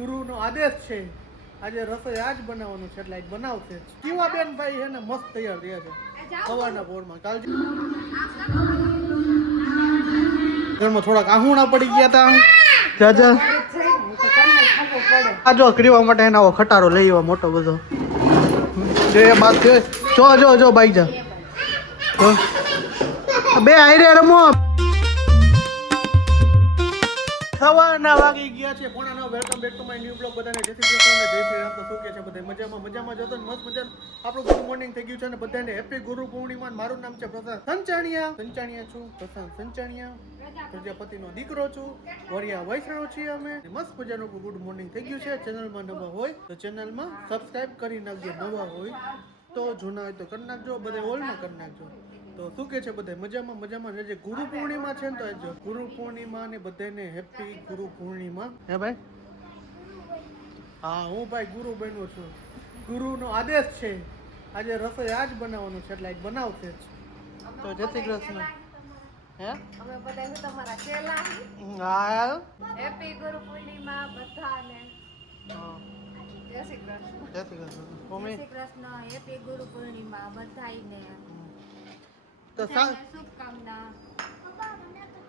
ગુરુનો આદેશ છે આજે રસોઈ આજ બનાવવાનું છે એટલે આજ બનાવશે કેવા બેન ભાઈ છે ને મસ્ત તૈયાર થયા છે સવારના પોરમાં કાલ ઘરમાં થોડાક આહુણા પડી ગયા હતા જાજા આ જો ક્રીવા માટે એના ખટારો લઈ આવ્યા મોટો બધો જો એ બાત જો બાઈ જા બે આયરે રમો સવારના વાગી ગયા છે પોણા 9 welcome back to my new blog બધાને જય શ્રી કૃષ્ણ અને જય શ્રી રામ. તો શું કે છે બધા મજામાં જતો ને મસ્ત મજાનું આપણું ગુડ મોર્નિંગ થઈ ગયું છે અને બધાને હેપી ગુરુ પૂર્ણિમા. મારું નામ છે પ્રશાંત સંચાણિયા છું પ્રશાંત સંચાણિયા પ્રજાપતિનો દીકરો છું વરિયા વૈષ્ણવ છીએ અમે. મસ્ત મજાનું ગુડ મોર્નિંગ થઈ ગયું છે. ચેનલમાં નવા હોય તો ચેનલમાં સબસ્ક્રાઇબ કરી નાખજો, નવા હોય તો જૂના હોય તો કરી નાખજો, બધા ઓલમાં કરી નાખજો. તો શું કે છે બધા મજામાં જે ગુરુ પૂર્ણિમા છે ને તો જો ગુરુ પૂર્ણિમા ને બધાને હેપી ગુરુ પૂર્ણિમા. હે ભાઈ? હા હું ભાઈ ગુરુ બન્યો છું. ગુરુનો આદેશ છે આજે રસોઈ આજ બનાવવાનું છે એટલે આજ બનાવશે જ. તો જય શ્રી કૃષ્ણ. હે અમે બધા હું તમારા ચેલા. હા હેપી ગુરુ પૂર્ણિમા બધાને. જય શ્રી કૃષ્ણ. જય શ્રી કૃષ્ણ. જય શ્રી કૃષ્ણ. હેપી ગુરુ પૂર્ણિમા બધાને. તો શુભકામના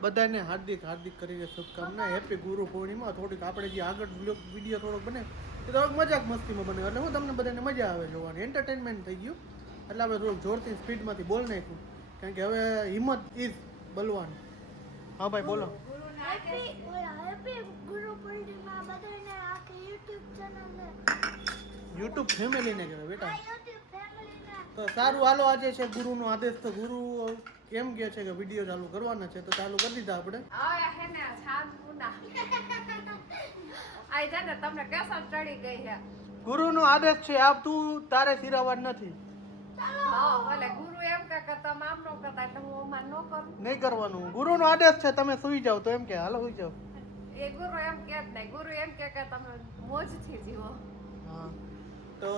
બધાને હાર્દિક કરીને શુભકામના. હેપી ગુરુ પૂર્ણિમા. થોડીક આપણે જે આગળ વિડીયો થોડોક બને એ થોડોક મજાક મસ્તીમાં બને એટલે હું તમને બધાને મજા આવે જોવાની, એન્ટરટેનમેન્ટ થઈ ગયું એટલે આપણે થોડુંક જોરથી સ્પીડમાંથી બોલ નાખ્યું કારણ કે હવે હિંમત ઇઝ બલવાન. હા ભાઈ બોલો. યુટ્યુબ ફેમિલીને કહેવાય બેટા. તો સારું હાલો આજે છે ગુરુનો આદેશ. તો ગુરુ એમ કે છે કે વિડીયો ચાલુ કરવાના છે તો ચાલુ કરી દીધા આપણે. ગુરુનો આદેશ છે આપ તું તારે સિરાવાડ નથી. નહીં કરવાનું. ગુરુનો આદેશ છે તમે સુઈ જાવ તો એમ કે હાલો સુઈ જાવ. ગુરુ એમ કે તમે મોજથી જીવો. હા તો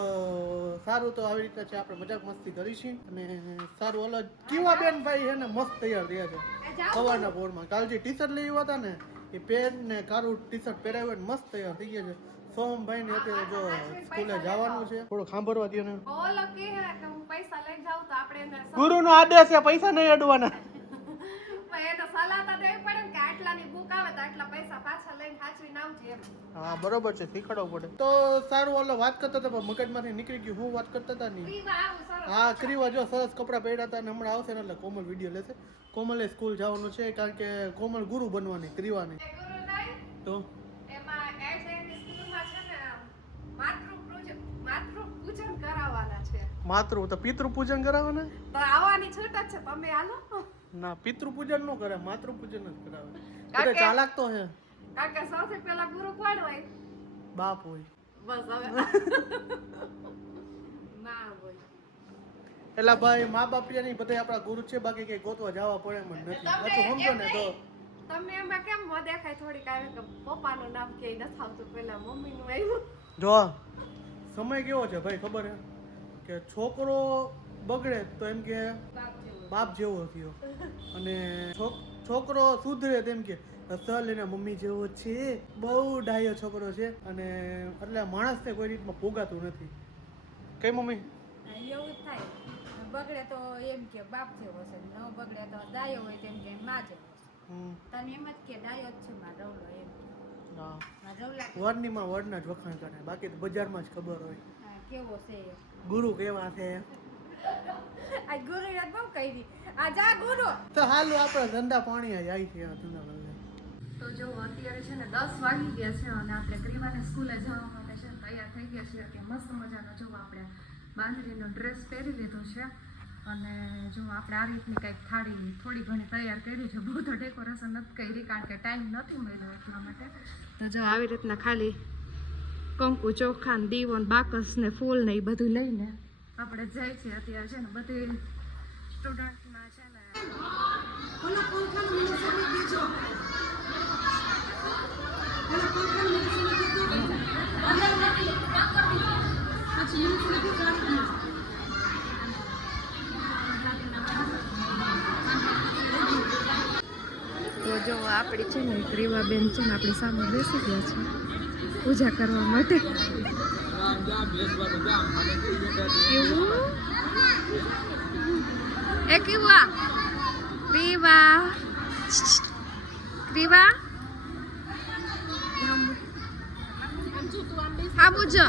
સારું. તો આવી રીતે છે આપણે મજાક મસ્તી કરીશું અને સારું હાલો. કેવા બેન ભાઈ છે ને મસ્ત તૈયાર થયા છે સવારના પોરમાં. કાલ જે ટી શર્ટ લઈ આવ્યા હતા ને એ પેન ને કાળું ટી શર્ટ પહેરાવ્યું ને મસ્ત તૈયાર થઈ ગયા છે. સોમભાઈ ને અત્યારે જો સ્કૂલે જવાનું છે થોડું સાંભળવા દો ને. ગુરુનો આદેશ છે પૈસા નહીં અડવાના. હા બરોબર છે, શીખવાડવું પડે. તો સારું હાલો વાત કરતા હતા પણ મગજમાંથી નીકળી ગયું. હું વાત કરતા હતા નહીં. હા ક્રીવા જો સરસ કપડાં પહેર્યા હતા અને હમણાં આવશે ને એટલે કોમલ વિડીયો લેશે. કોમલે સ્કૂલ જવાનું છે કારણ કે કોમલ ગુરુ બનવાની ક્રીવાની. તો માતૃ તો પિતૃ પૂજન કરાવવાના તો આવવાની છૂટ જ છે. તમે હાલો ના પિતૃ પૂજન નો કરે, માતૃ પૂજન જ કરાવે. એટલે ચાલાક તો છે કારણ કે સૌથી પહેલા ગુરુ કોણ હોય? બાપ હોય. બસ હવે ના હોય એટલે ભાઈ મા બાપ ની બધા આપણા ગુરુ છે, બાકી કઈ ગોતવા જવા પડે એમ નથી. સાચું સમજો ને તો તમે એમાં કેમ મો દેખાય થોડીક આવે કે પપ્પાનું નામ કે નથી આવતું પહેલા મમ્મીનું આવ્યું. જો સમય કેવો છે ભાઈ ખબર હે કે છોકરો બગડે તો એમ કે બાપ જેવો થયો અને છોકરો સુધરે તેમ કે અસલ એના મમ્મી જેવો છે. બહુ ડાયો છોકરો છે અને એટલે માણસને કોઈ રીતમાં પોગાતું નથી. કઈ મમ્મી એવું જ થાય. બગડે તો એમ કે બાપ જેવો છે, ન બગડે તો ડાયો હોય તેમ કે માં જેવો છે. તને એમ જ કે ડાયો જ છે માં રવલો એમ. હા વરની માં વરના જ વખાણ કરે, બાકી તો બજારમાં જ ખબર હોય કેવો છે ગુરુ કેવા છે. આ ગુરુ યાદ બહુ કરી આ જા ગુરુ. તો હાલો આપણે ધંધા પાણી આવી છે આ ધંધા વલ્લે. તો જો અત્યારે છે ને 10 વાગી ગયા છે અને આપણે ક્રીવાને સ્કૂલે જવા માટે છે તૈયાર થઈ ગયા છે. કે મસ્ત મજાનો જો આપણે બાંધણીનો ડ્રેસ પહેરી લીધો છે અને જો આપણે આ રીતની કંઈક થાળી થોડી ઘણી તૈયાર કરી છે. બહુ તો ડેકોરેશન નથી કરી કારણ કે ટાઈમ નથી મળ્યો એટલા માટે. તો જો આવી રીતના ખાલી કંકુ ચોખા ને દીવો ને બાકસ ને ફૂલ ને એ બધું લઈને આપણે જાય છે. અત્યારે છે ને બધી સ્ટુડન્ટના છે ને તો જો આપણી છે ને ક્રીવા બેન છે ને આપણી સામે બેસી ગયા છે પૂજા કરવા માટે. એ કેવા ક્રીવા ક્રીવા હા પૂછો.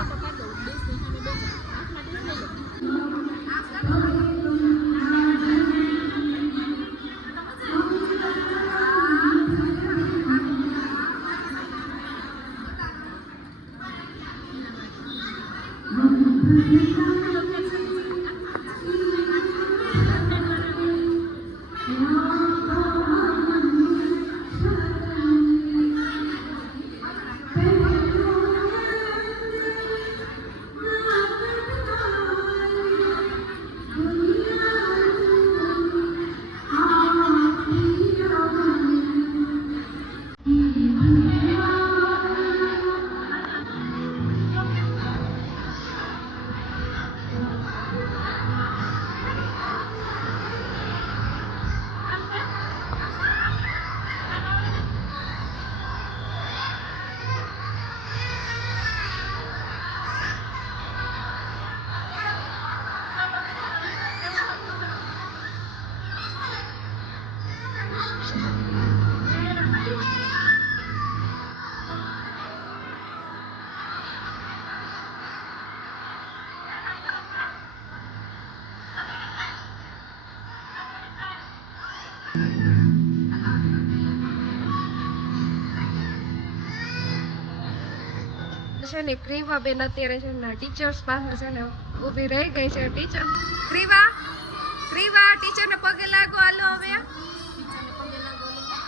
છે ને ક્રીવા બેન અત્યારે છે ને ટીચર્સ પાસે છે ને ઊભી રહી ગઈ છે. ટીચર ક્રીવા ટીચર ને પગે લાગો. હાલો હવે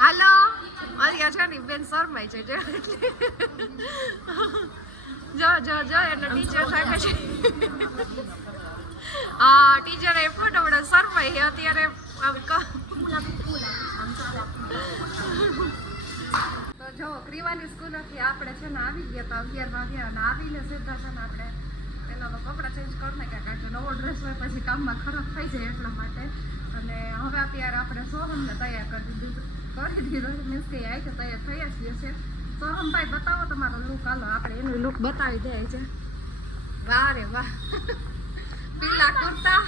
હાલો. અહીંયા છે ને બેન શરમાઈ છે જો એટલે ટીચર સાથે છે. હા ટીચર એ ફોટો શરમાઈ અત્યારે જો ક્રીવાની સ્કૂલેથી આપણે છે ને આવી ગયા હતા 11 વાગ્યા અને આવીને સીધા છે ને આપણે પેલા તો કપડાં ચેન્જ કરી નાખ્યા કારણ કે નવો ડ્રેસ હોય પછી કામમાં ખરાબ થઈ જાય એટલા માટે. અને હવે અત્યારે આપણે સોહમને તૈયાર કરી દીધો મીન્સ કે આવી છે તૈયાર થઈ જ ગયો છે. સોહમભાઈ બતાવો તમારો લુક. હાલો આપણે એનું લુક બતાવી દે છે. વાહ રે વાહ. પીલા કુર્તા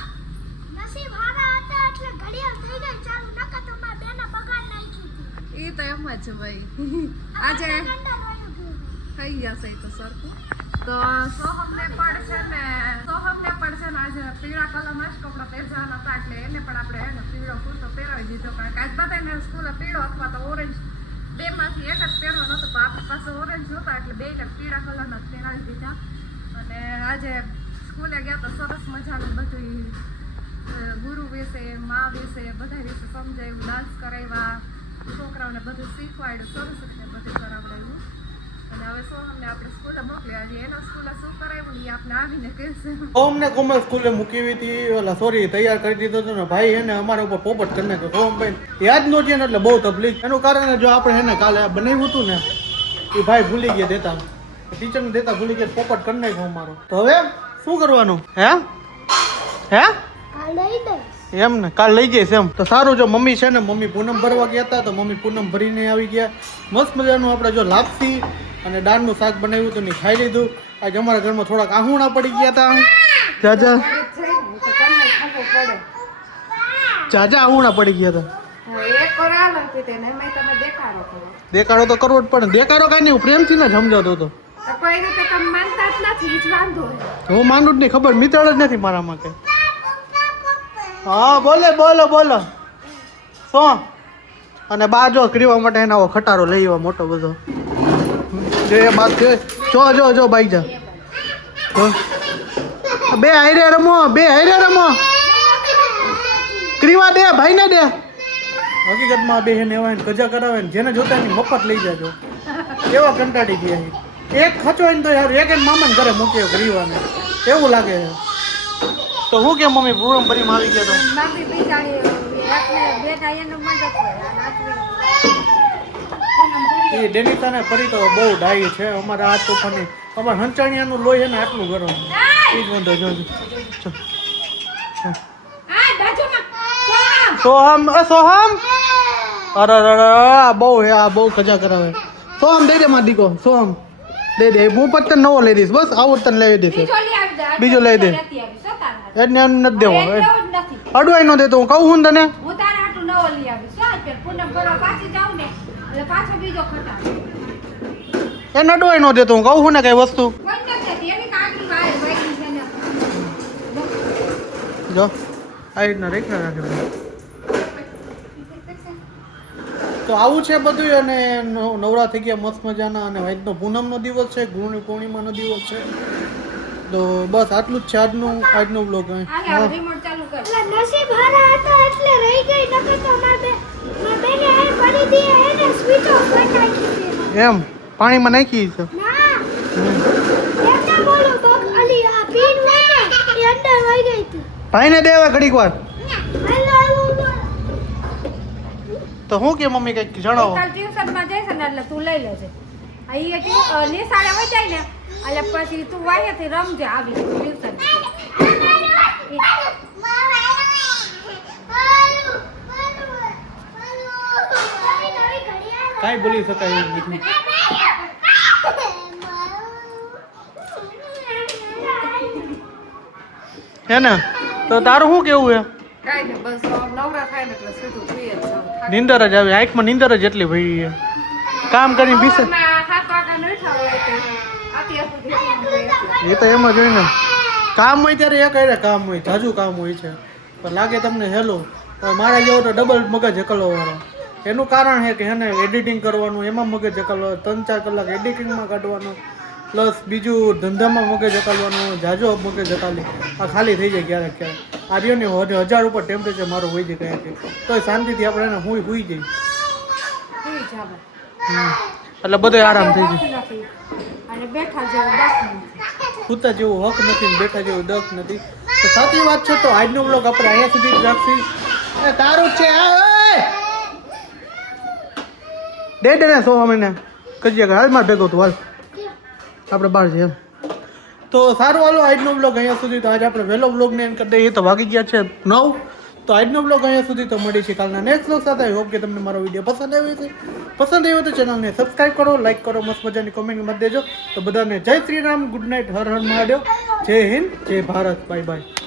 નસીબ હારા હતા એટલે ઘડિયાળ થઈ ગઈ ચાલુ નકા તો મારા બેને બગાડ નાખી હતી. એ તો એમ જ છે ભાઈ. આજે થઈ જશે તો સરખું. તો સોહમને પણ છે ને આજે પીળા કલરના જ કપડાં પહેરવાના હતા એટલે એને પણ આપણે એને પીળો કુર્તો પહેરાવી દીધો કારણ કે આજ બધાને સ્કૂલે પીળો અથવા તો ઓરેન્જ બેમાંથી એક જ પહેરવાનો હતો પણ આપણી પાસે ઓરેન્જ નહોતા એટલે બેને પીળા કલરના જ પહેરાવી દીધા. અને આજે સ્કૂલે ગયા તો સરસ મજાનું બધું ગુરુ વિશે મા વિશે બધા વિશે સમજાવ્યું. ડાન્સ કરાવ્યા છોકરાઓને બધું શીખવાડ્યું સરસ રીતે બધું કરાવડાવ્યું. અને હવે સોહમને આપણે સ્કૂલે મોકલ્યા. આજે એના સ્કૂલે શું કરાવ્યું ને એ આપણે આવીને કહેશે. સોમને કોમલ સ્કૂલે મૂકી હતી ઓલા સોરી તૈયાર કરી દીધો હતો ને ભાઈ એને અમારા ઉપર પોપટ કરી નાખ્યો. સોમભાઈ યાદ નહોતી ને એટલે બહુ તકલીફ. એનું કારણ જો આપણે એને કાલે બનાવ્યું હતું ને એ ભાઈ ભૂલી ગયા દેતા ટીચરને દેતા ભૂલી ગયા પોપટ કરી નાખ્યો અમારો. તો હવે શું કરવાનું હે એમ ને કાલ લઈ જઈશ એમ. તો સારું જો મમ્મી છે ને મમ્મી પૂનમ ભરવા ગયા હતા તો મમ્મી પૂનમ ભરીને આવી ગયા. મસ્ત મજાનું આપણે જો લાપસી અને દાળનું શાક બનાવ્યું હતું ને ખાઈ લીધું. આજે અમારા ઘરમાં થોડાક આહુણા પડી ગયા હતા. જાજા આહુણા પડી ગયા હતા. દેખાડો તો કરવો જ પડે. દેખાડો કઈ નહીં હું પ્રેમથી ને સમજાવતો હતો. હું માનું જ નહીં ખબર મિત્ર જ નથી મારામાં કઈ. હા બોલો શું. અને બા જો ક્રીવા માટે એના ખટારો લઈ આવ્યો મોટો બધો. જે બાત જો બાઈ જા બે હારે રમો ક્રીવા દે ભાઈને દે. હકીકતમાં બે એને એવા ગજા કરાવે ને જેને જોતા એની મફત લઈ જાજો એવા કંટાળી ગયા. એક ખચો ને તો યાર એક મામાને ઘરે મૂક્યો ક્રીવાને એવું લાગે છે. તો હું કેમ મમ્મી પૂરમ ભરીમાં આવી ગયા તો એ ડેનિતાને ફરી તો બહુ ડાઈ છે અમારા હાથ તોફાની. અમારે હંચાણિયાનું લોહી છે ને આટલું ગરમ એ જ વાંધો જોજો. સોહમ અરે બહુ હે આ બહુ ખજા કરાવે. સોહમ દઈ દે માર દીકો સોહમ દે હું પણ તને નવો લઈ દઈશ બસ આવો તને લઈ દઈશ બીજો લઈ આવી દે બીજો લઈ દે. લેતી આવીશ, હો તારા હાટુ. એને એમ નથી દેવો હવે લેવું જ નથી. અડવાઈ નો દેતો હું કહું છું ને તને હું તારા હાટુ નવો લઈ આવીશ, હો અત્યારે પૂનમ ભરવા પાછી જાઉં ને એટલે પાછો બીજો ખટાડો. એને અડવાઈ નો દેતો હું કહું છું ને કઈ વસ્તુ કોઈ નથી એની કાકડી વાય વૈરી છે ને. જો આ રીતના રેખના રાખે તો આવું છે બધું અને નવરા થઈ ગયા મસ્ત મજાના અને આજનો પૂનમનો દિવસ છે ગુરુની પૂર્ણિમાનો દિવસ છે તો બસ આટલું જ છે આજનો બ્લોગ આલે હવે રિમોટ ચાલુ કર. એટલે નસીબ હારા હતા એટલે રહી ગઈ નકર તો માર બેને એ પડી દી એને સ્વિચ ઓફ કરી નાખી એમ પાણીમાં નાખી છે ના એમને બોલું તો અલી આ પીન ને એ અંદર વહી ગઈ હતી ભાઈને દેવા ઘડીક વાર હેલો તો હું કે મમ્મી કઈક જણાવો કાલ ટ્યુશનમાં જઈશ ને એટલે તું લઈ લેજે. આ ઈ નિશાળે વઈ જાય ને એટલે પછી તું વાયાથી રમજે આવી ટ્યુશન. કાંઈ બોલી શકાય એવું નથી હે ને તો તારું શું કેવું હે કાઈ ને બસ નવરા થાય ને એટલે સીધું સુઈ જ જાવ. નીંદર જ આવી આંખમાં નીંદર જ એટલી ભરી છે કામ કરીને બીસે 7 વાગ્યા નો ઉઠાડો એટલે અત્યાર સુધી એ તો એમ જ હોય ને કામ હોય ત્યારે એક હારે કામ હોય જાજુ કામ હોય છે પણ લાગે તમને હેલો મારા જેવો તો ડબલ મગજ હકલવાવાળો એનું કારણ છે કે એને એડિટિંગ કરવાનું એમાં મગજ હકલવા 3-4 કલાક એડિટિંગમાં કાઢવાનું પ્લસ બીજું ધંધામાં મગજ હકલવાનું જાજો મગજ હકાલી આ ખાલી થઈ જાય ક્યારેક ક્યારેક આ રહ્યો ને 1000 ઉપર ટેમ્પરેચર મારું હોય જાય ક્યાંક તો શાંતિથી આપણે એને હુઈ જાય સુઈ જાવ. એટલે બધો આરામ થઈ જાય નથી અને બેઠા જેવું બાકી નથી. સૂતા જેવું હક નથી ને બેઠા જેવું દક નથી તો સાચી વાત છે તો આજનો બ્લોગ આપણે અહીંયા સુધી જ રાખશી એ તારું જ છે ડેડ ને સો મહિને કજીએ હાલ માર ભેગો તું હાલ આપણે બહાર જઈએ તો સારું હાલો આજનો બ્લોગ અહીંયા સુધી તો આજે આપણે વહેલો બ્લોગને એન્ડ કરી દઈએ તો વાગી ગયા છે 9 તો આજનો બ્લોગ અહીંયા સુધી તો મળી છે કાલના નેક્સ્ટ બ્લોગ સાથે આઈ હોપ કે તમને મારો વિડીયો પસંદ આવ્યો તો ચેનલને સબસ્ક્રાઇબ કરો લાઈક કરો મસ્ત મજાની કોમેન્ટ મત દેજો તો બધાને જય શ્રી રામ ગુડ નાઇટ હર હર મહાદેવ જય હિન્દ જય ભારત બાય બાય